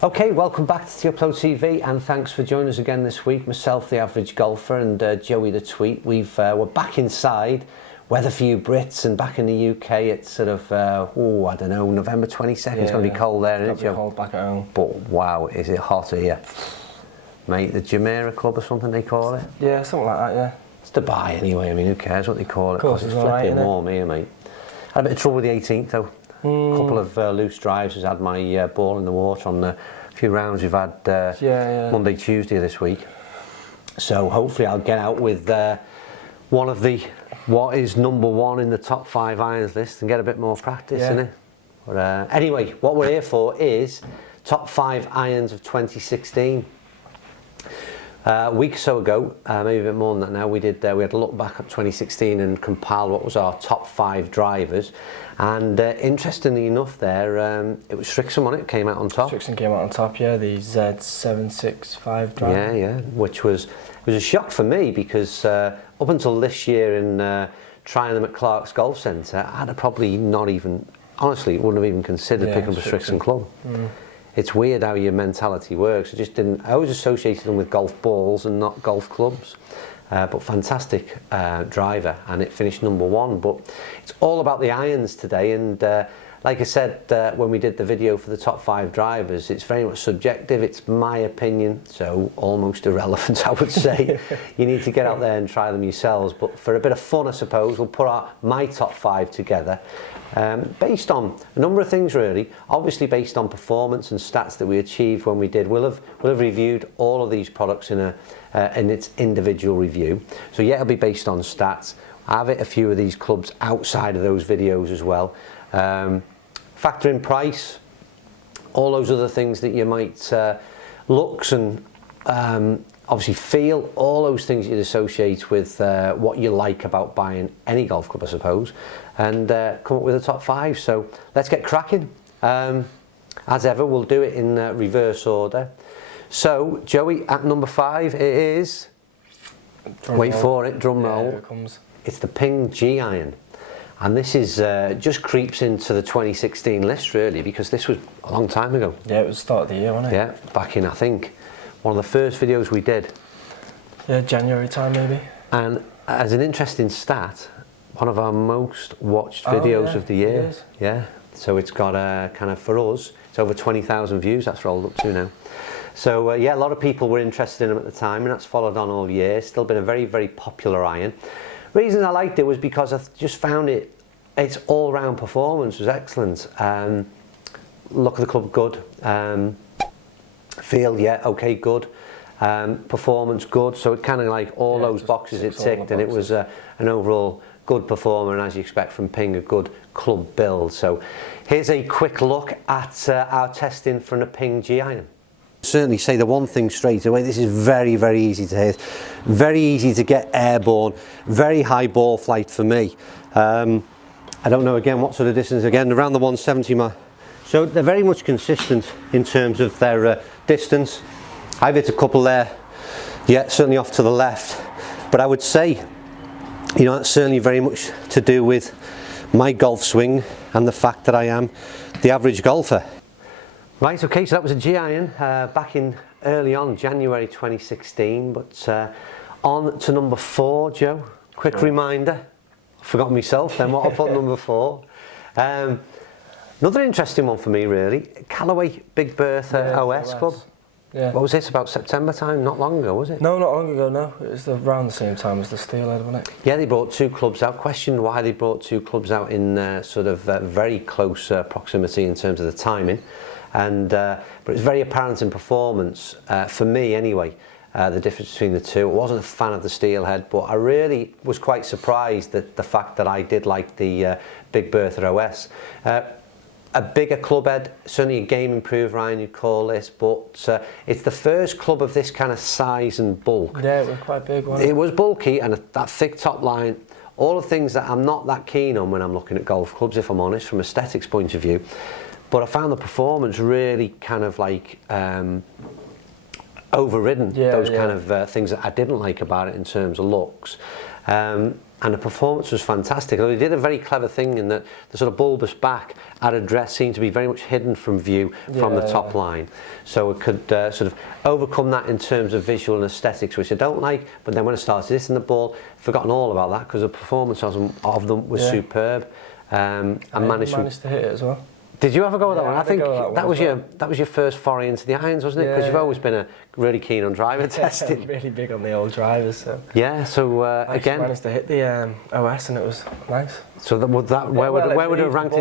Okay, welcome back to Upload TV, and thanks for joining us again this week. Myself, the average golfer, and Joey the tweet. We're back inside. Weather for you Brits, and back in the UK, it's sort of I don't know, November 22nd. It's going to be cold there, isn't it, Joe? Cold back at home. But wow, is it hot here, mate? The Jumeirah Club or something they call it. Yeah, something like that. Yeah. It's Dubai anyway. I mean, who cares what they call it? Of course, it's flipping right, warm here, mate. Had a bit of trouble with the 18th though. A couple of loose drives. Has had my ball in the water on the few rounds we've had Monday, Tuesday this week. So hopefully I'll get out with one of what is number one in the top 5 irons list and get a bit more practice in it. But anyway, what we're here for is top 5 irons of 2016. A week or so ago, maybe a bit more than that now, we had a look back at 2016 and compiled what was our top 5 drivers. And interestingly enough there, it was Srixon on it, came out on top. Srixon came out on top, yeah, the Z765 driver. Yeah, which was a shock for me because up until this year in trying them at Clark's Golf Centre, I'd have probably not even, honestly, wouldn't have even considered picking up a Srixon club. It's weird how your mentality works. I always associated them with golf balls and not golf clubs. But fantastic driver, and it finished number 1. But it's all about the irons today, and like I said when we did the video for the top 5 drivers, it's very much subjective. It's my opinion, so almost irrelevant, I would say. You need to get out there and try them yourselves. But for a bit of fun, I suppose, we'll put my top 5 together. Based on a number of things really, obviously based on performance and stats that we achieved when we did. We'll have reviewed all of these products in its individual review. So yeah, it'll be based on stats. I have a few of these clubs outside of those videos as well. Factor in price, all those other things that you might looks and obviously feel, all those things you'd associate with what you like about buying any golf club, I suppose, and come up with a top 5. So let's get cracking. As ever, we'll do it in reverse order. So Joey, at number 5 it is, wait for it, drum roll. Here it comes. It's the Ping G iron, and this is just creeps into the 2016 list really, because this was a long time ago. Yeah, it was the start of the year, wasn't it? Yeah, back in, I think, one of the first videos we did. Yeah, January time maybe. And as an interesting stat, one of our most watched videos of the year. It is. Yeah, so it's got kind of, for us, it's over 20,000 views that's rolled up to now. So yeah, a lot of people were interested in them at the time, and that's followed on all year. Still been a very, very popular iron. Reason I liked it was because I just found its all-round performance was excellent. Look of the club, good. Feel, yeah, okay, good. Performance, good. So it kind of like all those boxes it ticked, and it was an overall good performer, and as you expect from Ping, a good club build. So here's a quick look at our testing from the Ping G iron. Certainly say the one thing straight away, this is very, very easy to hit, very easy to get airborne, very high ball flight for me. I don't know again what sort of distance, again around the 170 mark. So they're very much consistent in terms of their distance. I've hit a couple there, yeah, certainly off to the left, but I would say, you know, that's certainly very much to do with my golf swing and the fact that I am the average golfer. Right, okay, so that was a G iron back in early on, January 2016, but on to number 4, Joe. Quick reminder, I've forgotten myself then what I put number 4. Another interesting one for me really, Callaway Big Bertha OS Club. Yeah. What was this, about September time? Not long ago, was it? No, not long ago, no. It was around the same time as the Steelhead, wasn't it? Yeah, they brought 2 clubs out. Questioned why they brought 2 clubs out in sort of very close proximity in terms of the timing. And but it's very apparent in performance for me anyway, the difference between the 2. I wasn't a fan of the Steelhead, but I really was quite surprised at the fact that I did like the Big Bertha OS. A bigger club head, certainly a game improver iron you'd call this, but it's the first club of this kind of size and bulk. Yeah, it was quite big, wasn't it? It was bulky, and that thick top line, all the things that I'm not that keen on when I'm looking at golf clubs, if I'm honest, from aesthetics point of view. But I found the performance really kind of like overridden those kind of things that I didn't like about it in terms of looks. And the performance was fantastic. They did a very clever thing in that the sort of bulbous back at address seemed to be very much hidden from view from the top line. So it could sort of overcome that in terms of visual and aesthetics, which I don't like. But then when I started hitting the ball, forgotten all about that because the performance of them was superb. I managed to hit it as well. Did you ever go with that one? I think that was well. your first foray into the irons, wasn't it? Because you've always been really keen on driver testing. Really big on the old drivers. So. Yeah. So again, managed to hit the OS and it was nice. So where would it rank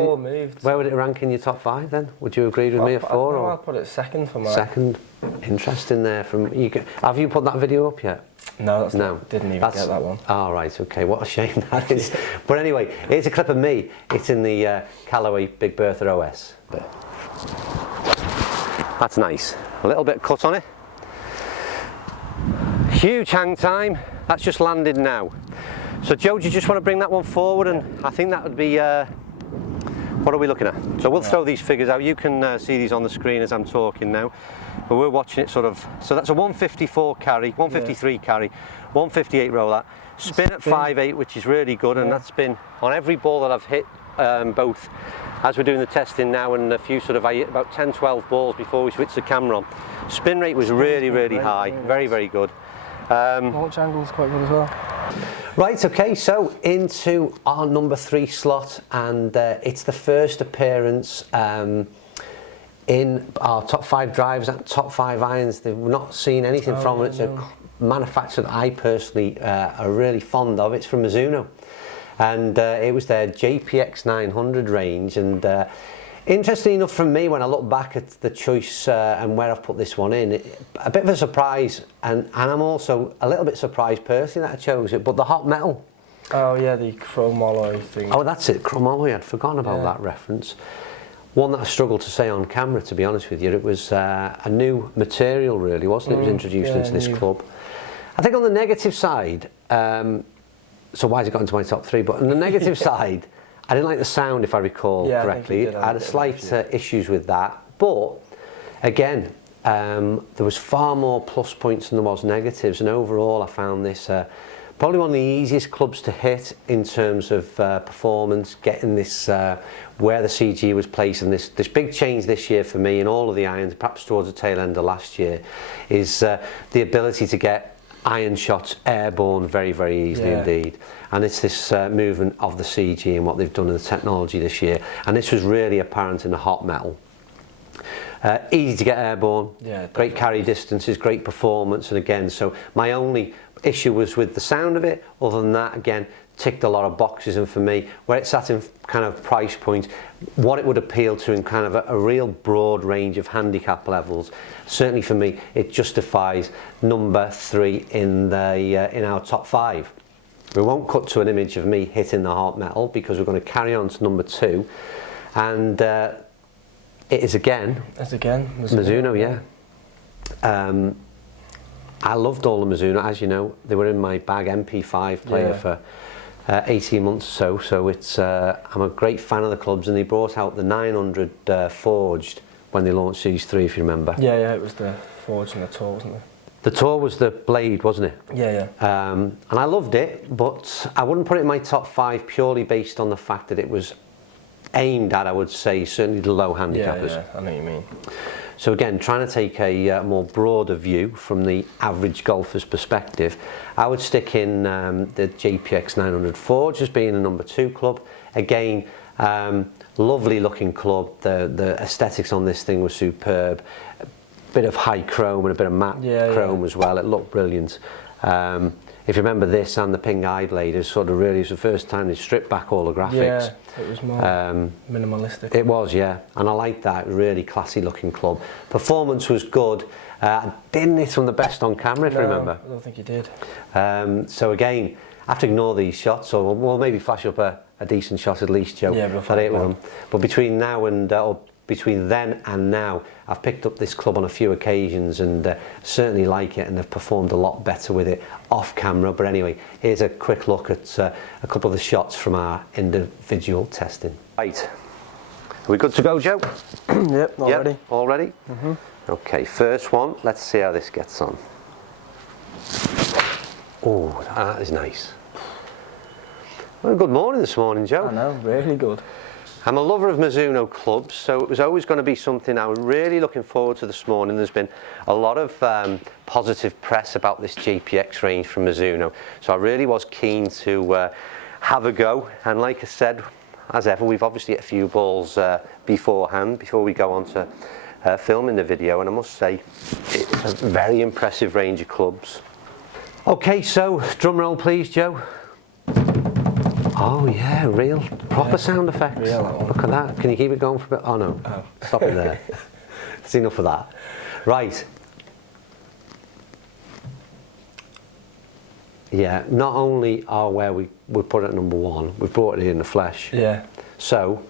Where would it rank in your top 5 then? Would you agree with me at 4? No, I'll put it second for mine. Second. Interesting there. Have you put that video up yet? No, didn't even get that one. Oh, right, okay, what a shame that is. But anyway, here's a clip of me. It's in the Callaway Big Bertha OS. That's nice. A little bit cut on it. Huge hang time. That's just landed now. So Joe, do you just want to bring that one forward? And I think that would be, what are we looking at? So we'll throw these figures out. You can see these on the screen as I'm talking now. But we're watching it sort of, so that's a 154 carry, 153 carry, 158 roller, spin at 5.8, which is really good, and that's been on every ball that I've hit, both as we're doing the testing now and a few sort of, I hit about 10, 12 balls before we switched the camera on. Spin rate was really, really high, very, very good. Launch angle is quite good as well. Right, okay, so into our number 3 slot, and it's the first appearance in our top 5 drives and top 5 irons. They've not seen anything from it. It's a manufacturer that I personally are really fond of. It's from Mizuno, and it was their JPX 900 range. And interesting enough for me, when I look back at the choice and where I've put this one in, a bit of a surprise, and I'm also a little bit surprised personally that I chose it, but the hot metal. Oh yeah, the chrome alloy thing. Oh, that's it, chrome alloy. I'd forgotten about that reference. One that I struggled to say on camera, to be honest with you. It was a new material, really, wasn't it? It was introduced into this club. I think on the negative side, so why has it got into my top 3? But on the negative side, I didn't like the sound, if I recall correctly. I had a slight issues with that. But again, there was far more plus points than there was negatives, and overall I found this probably one of the easiest clubs to hit in terms of performance, getting this where the CG was placed. And this big change this year for me in all of the irons, perhaps towards the tail end of last year, is the ability to get iron shots airborne very, very easily indeed. And it's this movement of the CG and what they've done in the technology this year. And this was really apparent in the hot metal. Easy to get airborne, great carry distances, great performance, and again, so my only issue was with the sound of it. Other than that, again, ticked a lot of boxes, and for me, where it's at in kind of price point, what it would appeal to in kind of a real broad range of handicap levels, certainly for me, it justifies number 3 in the in our top 5. We won't cut to an image of me hitting the hot metal because we're going to carry on to number 2, and it is again. It's again Mizuno, yeah. I loved all the Mizuno, as you know. They were in my bag MP5 player for 18 months or so. So it's I'm a great fan of the clubs, and they brought out the 900 forged when they launched Series 3, if you remember. Yeah, it was the forged and the Tour, wasn't it? The Tour was the blade, wasn't it? Yeah. And I loved it, but I wouldn't put it in my top 5 purely based on the fact that it was aimed at, I would say, certainly the low handicappers. Yeah, I know what you mean. So again, trying to take a more broader view from the average golfer's perspective, I would stick in the JPX 900 Forge as being a number 2 club. Again, lovely looking club. The aesthetics on this thing was superb. A bit of high chrome and a bit of matte chrome as well. It looked brilliant. If you remember this and the Ping Eye blade, it was the first time they stripped back all the graphics. Yeah, it was more minimalistic. It was, yeah, and I liked that. Really classy looking club. Performance was good. I didn't hit some of the best on camera, if you remember. I don't think you did. So again, I have to ignore these shots, so we'll maybe flash up a decent shot at least, Joe. Yeah, that hit with them. But between now and or between then and now, I've picked up this club on a few occasions and certainly like it, and they've performed a lot better with it off camera. But anyway, here's a quick look at a couple of the shots from our individual testing. Right, are we good to go, Joe? Yep, ready. All ready? Okay, first one, let's see how this gets on. Oh, that is nice. Well, good morning this morning, Joe. I know, really good. I'm a lover of Mizuno clubs, so it was always going to be something I was really looking forward to this morning. There's been a lot of positive press about this GPX range from Mizuno, so I really was keen to have a go. And like I said, as ever, we've obviously hit a few balls beforehand, before we go on to filming the video, and I must say, it's a very impressive range of clubs. Okay, so drum roll please, Joe. Oh yeah, real, proper sound effects. Real. Look at that. Can you keep it going for a bit? Oh no, stop it there. It's enough of that. Right. Yeah, not only are where we put it at number 1, we've brought it in the flesh. Yeah. So,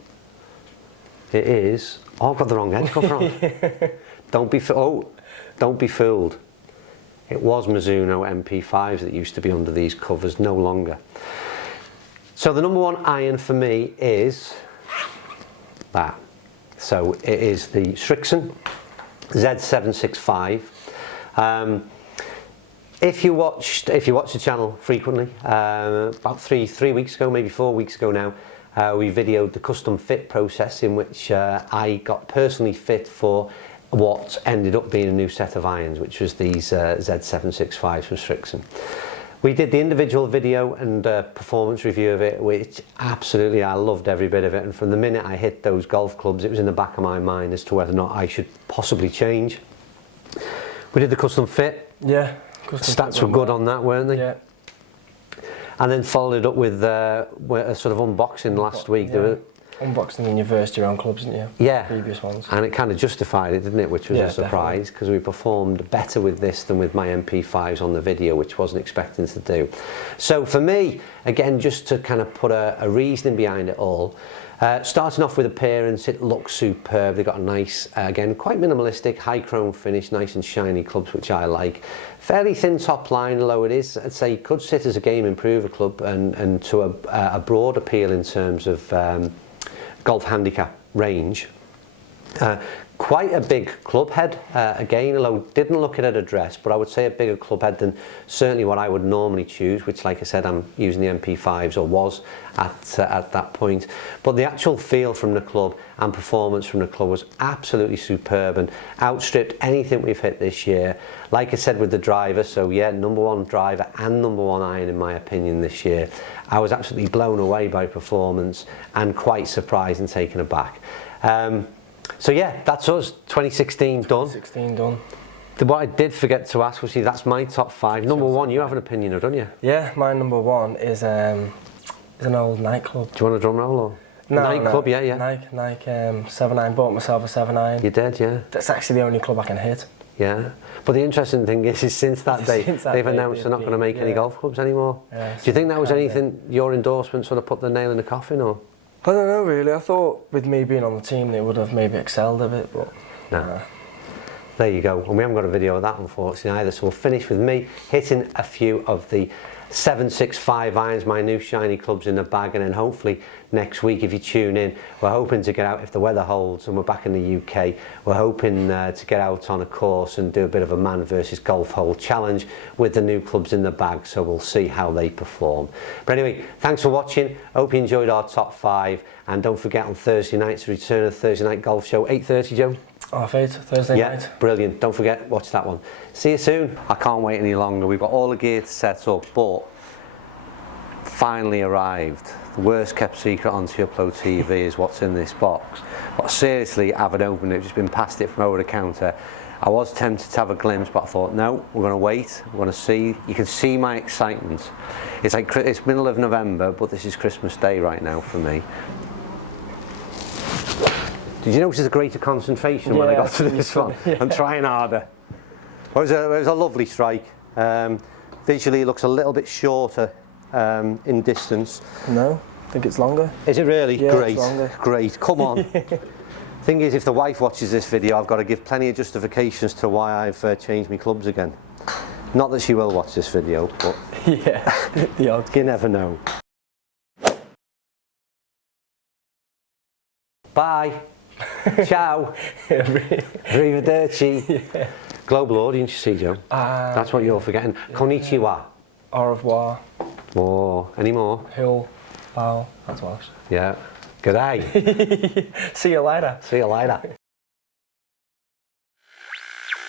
it is, oh, I've got the wrong edge cover on. Don't be fooled. It was Mizuno MP5s that used to be under these covers, no longer. So the number 1 iron for me is that. So it is the Srixon Z765. If you watch the channel frequently, about three weeks ago, maybe 4 weeks ago now, we videoed the custom fit process in which I got personally fit for what ended up being a new set of irons, which was these Z765s from Srixon. We did the individual video and performance review of it, which absolutely I loved every bit of it, and from the minute I hit those golf clubs it was in the back of my mind as to whether or not I should possibly change. We did the custom fit. Yeah. Stats were good on that, weren't they? Yeah. And then followed it up with a sort of unboxing last week. Yeah. Unboxing and you versed your own clubs, didn't you? Yeah. Previous ones. And it kind of justified it, didn't it? Which was a surprise, because we performed better with this than with my MP5s on the video, which wasn't expecting to do. So for me, again, just to kind of put a reasoning behind it all, starting off with appearance, it looks superb. They've got a nice, again, quite minimalistic, high chrome finish, nice and shiny clubs, which I like. Fairly thin top line, although it is, I'd say, could sit as a game improver club and to a broad appeal in terms of golf handicap range. Quite a big club head, again, although didn't look at address, but I would say a bigger club head than certainly what I would normally choose, which, like I said, I'm using the MP5s, or was at that point. But the actual feel from the club and performance from the club was absolutely superb and outstripped anything we've hit this year. Like I said with the driver, so yeah, number 1 driver and number 1 iron in my opinion this year. I was absolutely blown away by performance and quite surprised and taken aback. So yeah, that's us, 2016 done. 2016 done. What I did forget to ask was, see, that's my top 5. Number 1, you have an opinion of, don't you? Yeah, my number 1 is an old nightclub. Do you want a drum roll or? No, nightclub, yeah. Nike 7-iron. Bought myself a 7-iron. You did, yeah. That's actually the only club I can hit. Yeah, but the interesting thing is since that day, they've announced they're not going to make any golf clubs anymore. Yeah, do you think that was anything, your endorsement sort of put the nail in the coffin, or? I don't know really. I thought with me being on the team they would have maybe excelled a bit, but no. There you go, and we haven't got a video of that unfortunately either, so we'll finish with me hitting a few of the 765 irons, my new shiny clubs in the bag, and then hopefully next week, if you tune in, we're hoping to get out, if the weather holds and we're back in the UK, we're hoping to get out on a course and do a bit of a man versus golf hole challenge with the new clubs in the bag, so we'll see how they perform. But anyway, thanks for watching, hope you enjoyed our top 5, and don't forget on Thursday night to return of the Thursday Night Golf Show, 8:30, Joe? 8:30, Thursday night. Yeah, brilliant. Don't forget, watch that one. See you soon. I can't wait any longer. We've got all the gear to set up, but finally arrived. The worst kept secret on TUPLO TV is what's in this box. But seriously, I haven't opened it, just been passed it from over the counter. I was tempted to have a glimpse, but I thought, no, we're going to wait. We're going to see. You can see my excitement. It's like, it's middle of November, but this is Christmas Day right now for me. Did you notice a greater concentration when I got to this one? Yeah. I'm trying harder. Well, it was a lovely strike. Visually, it looks a little bit shorter in distance. No, I think it's longer. Is it really? Yeah, great, it's longer. Great. Come on. Thing is, if the wife watches this video, I've got to give plenty of justifications to why I've changed my clubs again. Not that she will watch this video, but yeah, the odds. You never know. Bye. Ciao. Arrivederci. Yeah. Global audience, you see, Joe. That's what you're forgetting. Yeah. Konnichiwa. Au revoir. More. Any more? Hill. Pal. That's Welsh. Yeah. G'day. See you later. See you later.